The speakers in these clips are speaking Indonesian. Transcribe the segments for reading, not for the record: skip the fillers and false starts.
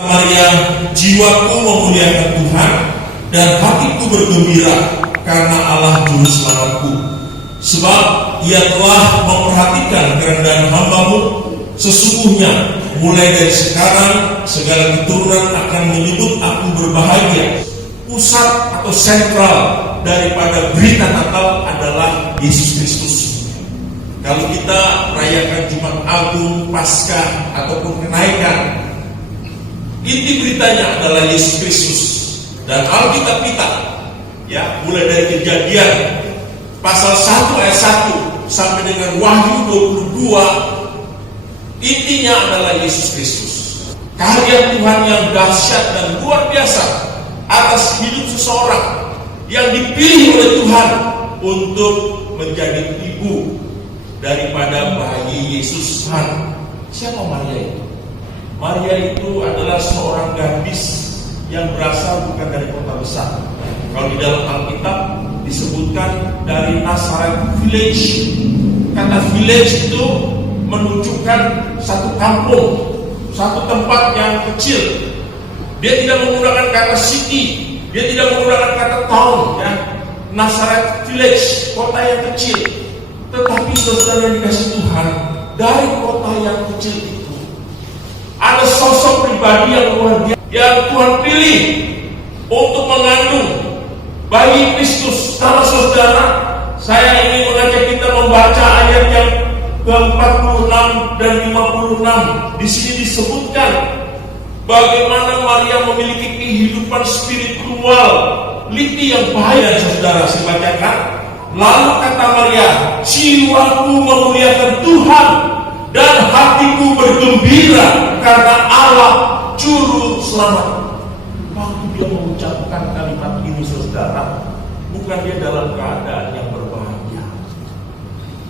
Maria, jiwaku memuliakan Tuhan dan hatiku bergembira karena Allah Juru Selamatku. Sebab Ia telah memperhatikan kerendahan hamba-Mu. Sesungguhnya mulai dari sekarang segala keturunan akan menyebut aku berbahagia. Pusat atau sentral daripada berita Natal adalah Yesus Kristus. Kalau kita merayakan Jumat Agung, Paskah ataupun kenaikan, inti beritanya adalah Yesus Kristus. Dan Alkitab kita, ya, mulai dari Kejadian pasal 1 ayat 1 sampai dengan Wahyu 22, intinya adalah Yesus Kristus. Karya Tuhan yang dahsyat dan luar biasa atas hidup seseorang yang dipilih oleh Tuhan untuk menjadi ibu daripada bayi Yesus. Siapa Maria itu? Maria itu adalah seorang gadis yang berasal bukan dari kota besar. Kalau di dalam Alkitab disebutkan dari Nazareth village. Kata village itu menunjukkan satu kampung, satu tempat yang kecil. Dia tidak menggunakan kata city, dia tidak menggunakan kata town, ya. Nazareth village, kota yang kecil. Tetapi saudara yang dikasih Tuhan, dari kota yang kecil itu ada sosok pribadi yang luar biasa yang Tuhan pilih untuk mengandung bayi Kristus. Saudara, saya ingin mengajak kita membaca ayat yang ke-46 dan 56. Di sini disebutkan bagaimana Maria memiliki kehidupan spiritual liti yang baik. Saudara, saya bacakan. Lalu kata Maria, jiwaku memuliakan Tuhan dan hatiku bergembira karena Allah Juru Selamat. Waktu dia mengucapkan kalimat ini, saudara, bukan dia dalam keadaan yang berbahagia,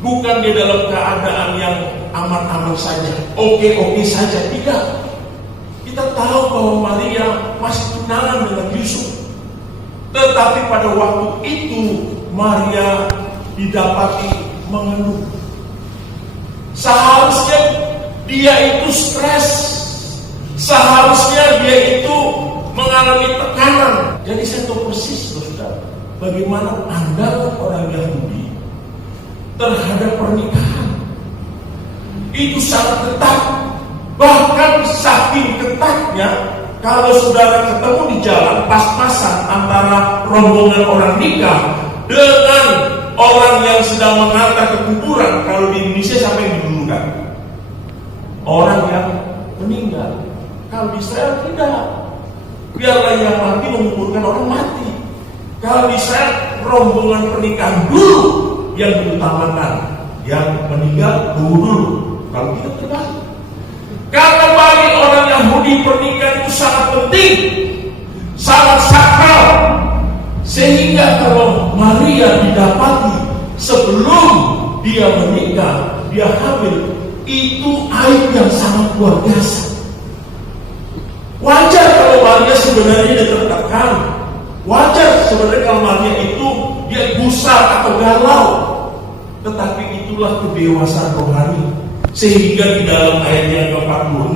bukan dia dalam keadaan yang aman-aman saja, oke-oke saja, tidak. Kita tahu bahwa Maria masih tunangan dengan Yusuf. Tetapi pada waktu itu Maria didapati mengandung. Seharusnya dia itu stres, seharusnya dia itu mengalami tekanan. Jadi saya tahu persis, saudara, bagaimana pandangan orang Yahudi terhadap pernikahan. Itu sangat ketat. Bahkan saking ketatnya, kalau saudara ketemu di jalan pas-pasan antara rombongan orang nikah dengan orang yang sedang mengantar ke kuburan, kalau di Indonesia siapa yang didulukan? Orang yang meninggal. Kalau di Israel tidak. Biarlah yang mati menguburkan orang mati. Kalau di Israel rombongan pernikahan dulu yang diutamakan, yang meninggal tunggu dulu. Kalau kita terbalik. Karena bagi orang Yahudi pernikahan itu sangat penting, sangat sakral, sehingga kalau Maria didapati sebelum dia menikah, dia hamil, itu aib yang sangat luar biasa. Wajar kalau Maria sebenarnya dia tertekan, wajar sebenarnya kalau Maria itu dia gusar atau galau, tetapi itulah kedewasaan rohani. Sehingga di dalam ayat yang ke-46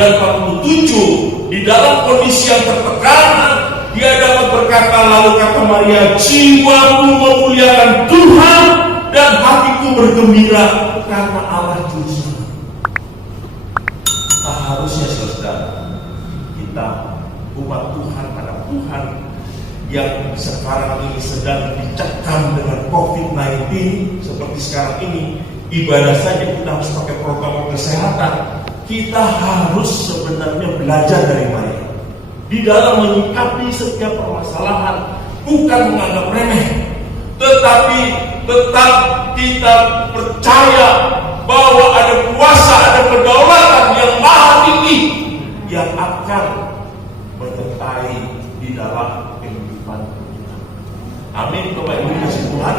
dan 47, di dalam kondisi yang tertekan, dia dapat berkata, lalu kata Maria, jiwaku memuliakan Tuhan dan hatiku bergembira karena Allah Juru Selamat. Nah, harusnya saudara, kita umat Tuhan, anak Tuhan yang sekarang ini sedang dicekam dengan COVID-19 seperti sekarang ini, ibadah saja kita harus pakai protokol kesehatan. Kita harus sebenarnya belajar dari Maria di dalam menyikapi setiap permasalahan, bukan menganggap remeh, tetapi tetap kita percaya bahwa ada kuasa, ada kedaulatan yang maha tinggi yang akan menyertai di dalam kehidupan kita. Amin. Bapak Ibu kasih Tuhan.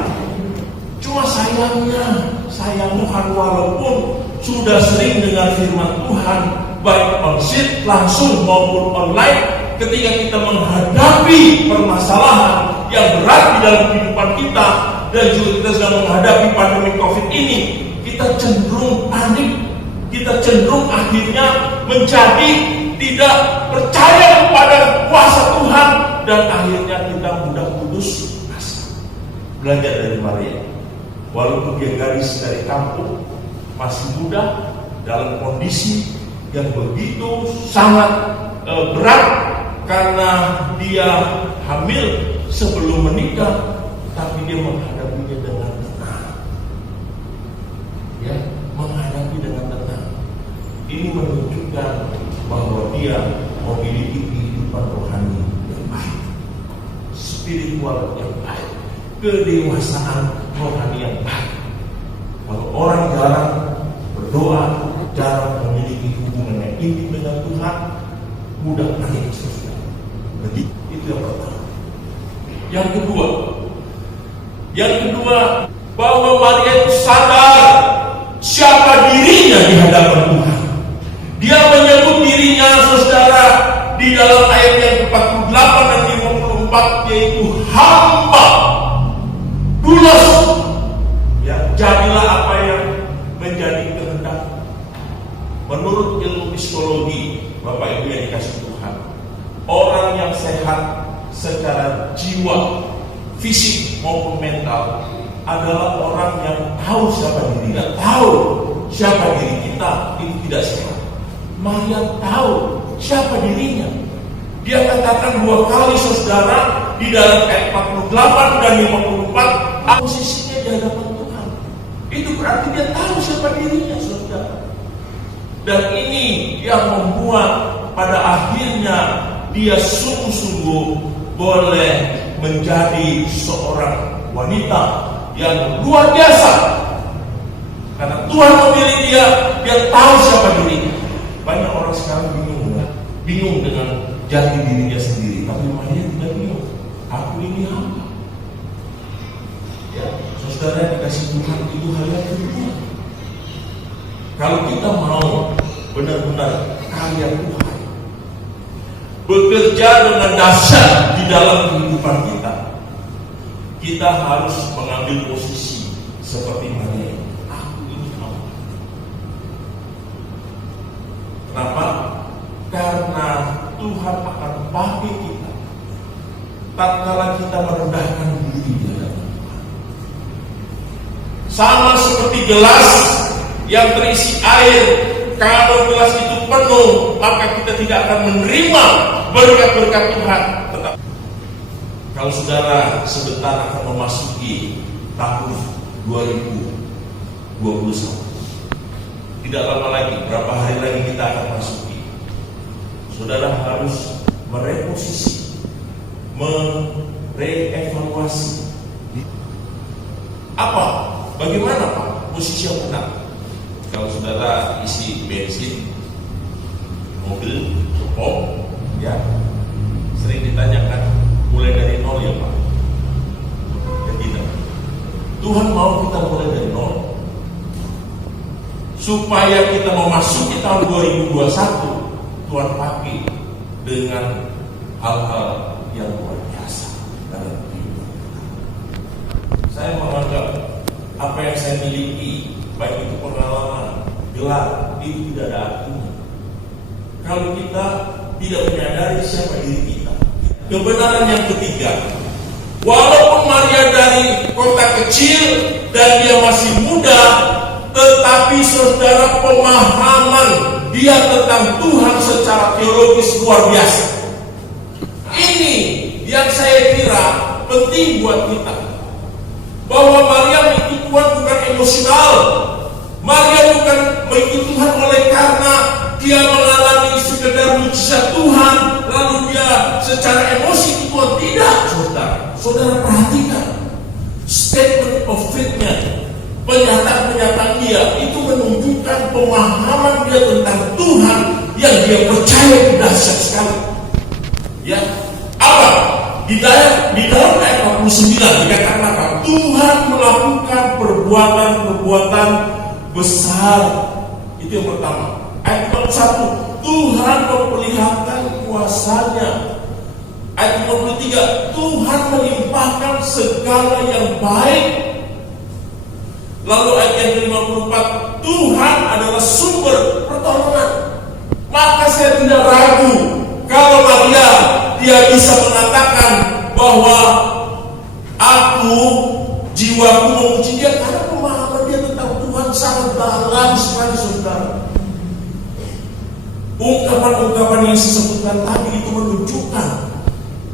Cuma sayang Tuhan, walaupun sudah sering dengar firman Tuhan, baik on-site langsung maupun online, ketika kita menghadapi permasalahan yang berat di dalam kehidupan kita, dan juga kita sedang menghadapi pandemi COVID ini, kita cenderung panik, kita cenderung akhirnya menjadi tidak percaya kepada kuasa Tuhan, dan akhirnya kita mudah putus asa. Belajar dari Maria, walaupun dia gadis dari kampung, masih muda, dalam kondisi yang begitu sangat berat karena dia hamil sebelum menikah, tapi dia menghadapinya dengan tenang. Ya, menghadapi dengan tenang. Ini menunjukkan bahwa dia memiliki kehidupan rohani yang baik, spiritual yang baik, kedewasaan rohani yang baik. Kalau orang jarang berdoa, jarang memiliki hubungan yang intim dengan Tuhan, mudah panik sosial. Jadi itu yang pertama. Yang kedua, bahwa Maria itu sadar siapa dirinya di hadapan Tuhan. Dia menyebut dirinya, saudara, di dalam ayat yang 48 dan 54, yaitu hamba, dulos. Ya, jadilah apa yang menjadi kehendak. Menurut ilmu psikologi, Bapak Ibu yang dikasih Tuhan, orang yang sehat secara jiwa, fisik maupun mental adalah orang yang tahu siapa dirinya, tahu siapa diri kita. Itu tidak sehat. Maria tahu siapa dirinya. Dia katakan 2 kali, saudara, di dalam ayat 48 dan 54, posisinya di hadapan Tuhan. Itu berarti dia tahu siapa dirinya, saudara. Dan ini yang membuat pada akhirnya dia sungguh-sungguh boleh menjadi seorang wanita yang luar biasa. Karena Tuhan memilih dia tahu siapa dirinya. Banyak orang sekarang bingung dengan jati dirinya sendiri, tapi Maria tidak bingung. Aku ini hamba. Ya, saudara dikasih Tuhan, itu hal yang kedua. Kalau kita mau benar-benar karya Tuhan, bekerja dengan dahsyat di dalam kehidupan kita, kita harus mengambil posisi seperti Maria. Aku ini hamba. Kenapa? Karena Tuhan akan pakai kita tatkala kita merendahkan diri di hadapan Tuhan. Sama seperti gelas yang terisi air, kalau gelas itu penuh, maka kita tidak akan menerima berkat-berkat Tuhan. Tetap. Kalau saudara sebentar akan memasuki tahun 2021, tidak lama lagi, berapa hari lagi kita akan masuki. Saudara harus mereposisi, mereevaluasi. Apa? Bagaimana Pak posisi yang benar? Kalau saudara isi bensin, mobil, pom, ya, sering ditanyakan, mulai dari nol ya Pak? Ya tidak. Tuhan mau kita mulai dari nol, supaya kita memasuki tahun 2021, Tuhan pakai dengan hal-hal yang luar biasa dalam kehidupan kita. Saya menganggap apa yang saya miliki, baik itu pengalaman, gelar, itu tidak ada artinya kalau kita tidak menyadari siapa diri kita. Kebenaran yang ketiga, walaupun Maria dari kota kecil dan dia masih muda, tetapi saudara, pemahaman dia tentang Tuhan secara teologis luar biasa. Ini yang saya kira penting buat kita, bahwa Maria mengikuti Tuhan bukan emosional. Maria bukan mengikuti Tuhan oleh karena dia mengalami sekedar mujizat Tuhan, lalu dia secara emosi Tuhan. Tidak, saudara. Saudara perhatikan statement of faith-nya, pernyataan-pernyataan dia itu menunjukkan pemahaman dia tentang Tuhan yang dia percaya itu dahsyat sekali. Ya, apa? Di dalam ayat 49 dikatakan apa? Tuhan melakukan perbuatan-perbuatan besar. Itu yang pertama. Ayat 51, Tuhan memperlihatkan kuasanya. Ayat 53, Tuhan melimpahkan segala yang baik. Lalu ayat yang 54, Tuhan adalah sumber pertolongan. Maka saya tidak ragu kalau Maria dia bisa mengatakan bahwa aku, jiwaku memuji dia karena pemahaman dia tentang Tuhan sangat dalam sekali, saudara. Ungkapan-ungkapan yang saya sebutkan tadi itu menunjukkan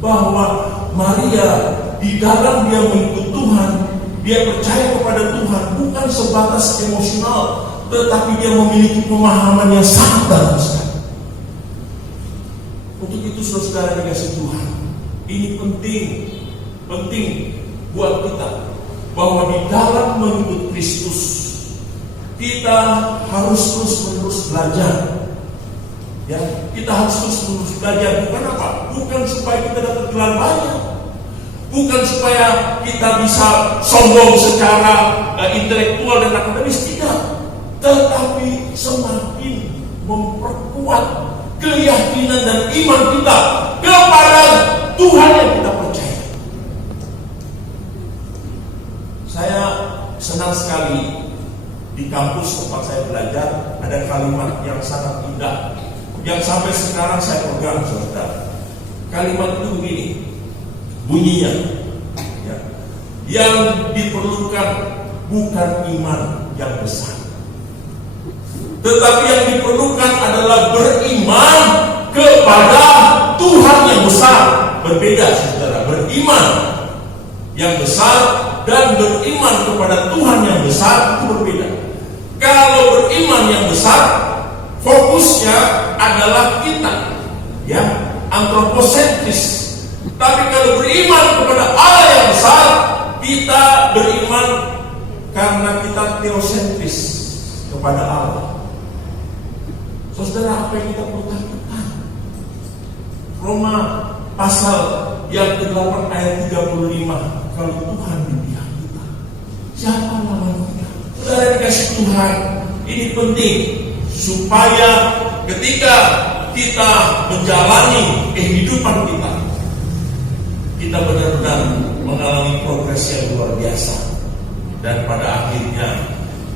bahwa Maria di dalam dia mengikut Tuhan, dia percaya kepada Tuhan bukan sebatas emosional, tetapi dia memiliki pemahaman yang sangat dalam sekali. Untuk itu saudara dikasih Tuhan, ini penting buat kita bahwa di dalam mengikut Kristus kita harus terus-menerus belajar. Ya, kita harus terus-menerus belajar. Bukan apa? Bukan supaya kita dapat gelar banyak, bukan supaya kita bisa sombong secara intelektual dan akademis, tidak. Tetapi semakin memperkuat keyakinan dan iman kita kepada Tuhan yang kita percaya. Saya senang sekali di kampus tempat saya belajar ada kalimat yang sangat indah yang sampai sekarang saya pegang, saudara. Kalimat itu begini bunyinya, ya, yang diperlukan bukan iman yang besar, tetapi yang diperlukan adalah beriman kepada Tuhan yang besar. Berbeda, saudara. Beriman yang besar dan beriman kepada Tuhan yang besar itu berbeda. Kalau beriman yang besar, fokusnya adalah kita, ya, antroposentris. Tapi kalau beriman kepada Allah yang besar, kita beriman karena kita teosentris kepada Allah. Saudara, apa yang kita perlu lakukan? Roma pasal yang ke-8 ayat 35. Kalau Tuhan di pihak kita, siapa lawan kita? Saudara dikasih Tuhan, ini penting supaya ketika kita menjalani kehidupan kita benar-benar mengalami progres yang luar biasa. Dan pada akhirnya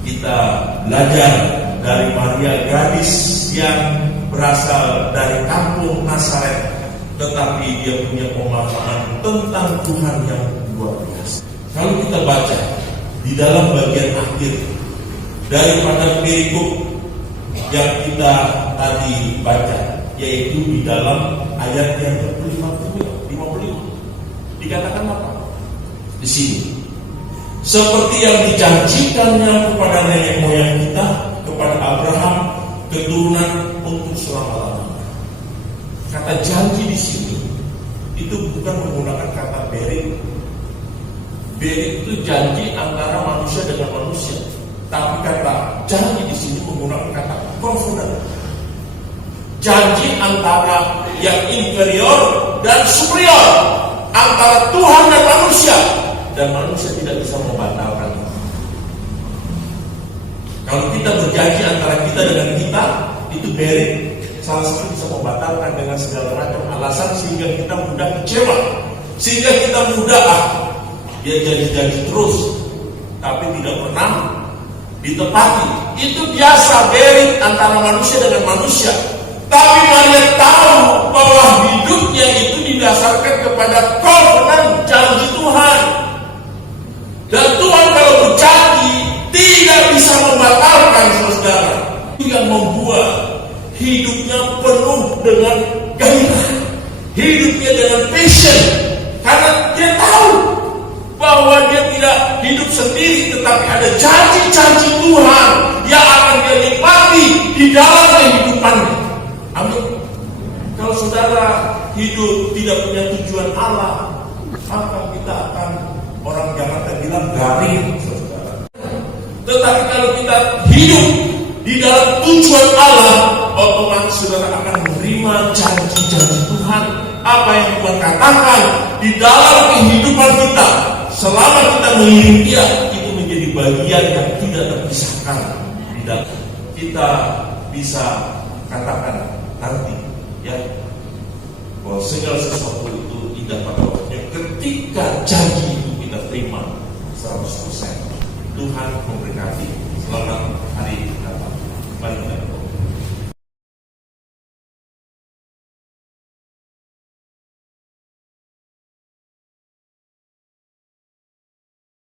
kita belajar dari Maria, gadis yang berasal dari kampung Nazaret, tetapi dia punya pemahaman tentang Tuhan yang luar biasa. Kalau kita baca di dalam bagian akhir daripada perikop yang kita tadi baca, yaitu di dalam ayat yang ke-55, dikatakan apa? Di sini, seperti yang dijanjikannya kepada nenek moyang kita, kepada Abraham, keturunan untuk selama-lamanya. Kata janji di sini itu bukan menggunakan kata berik. Berik itu janji antara manusia dengan manusia. Tapi kata janji di sini menggunakan kata covenant. Janji antara yang inferior dan superior, antara Tuhan dan manusia tidak bisa membatalkan. Kalau kita berjanji antara kita dengan kita, itu berik, salah satu bisa membatalkan dengan segala macam alasan sehingga kita mudah kecewa, sehingga kita mudah dia janji-janji terus, tapi tidak pernah ditepati. Itu biasa berik antara manusia dengan manusia. Tapi Maria tahu bahwa hidupnya itu didasarkan kepada covenant, janji Tuhan. Dan Tuhan kalau berjanji tidak bisa membatalkan, saudara. Itu yang membuat hidupnya penuh dengan gairah, hidupnya dengan passion, karena dia tahu bahwa dia tidak hidup sendiri, tetapi ada janji-janji Tuhan yang akan dia nikmati di dalam kehidupannya. Amin. Kalau saudara hidup tidak punya tujuan Allah, maka kita akan, orang Jakarta bilang, garing, saudara. Tetapi kalau kita hidup di dalam tujuan Allah, otomatis saudara akan menerima janji-janji Tuhan. Apa yang Tuhan katakan di dalam kehidupan kita, selama kita mengiring Dia, itu menjadi bagian yang tidak terpisahkan. Tidak kita bisa katakan nanti, ya, bahwa segala sesuatu itu indah pada waktunya ketika janji itu kita terima 100%. Tuhan memberkati. Selamat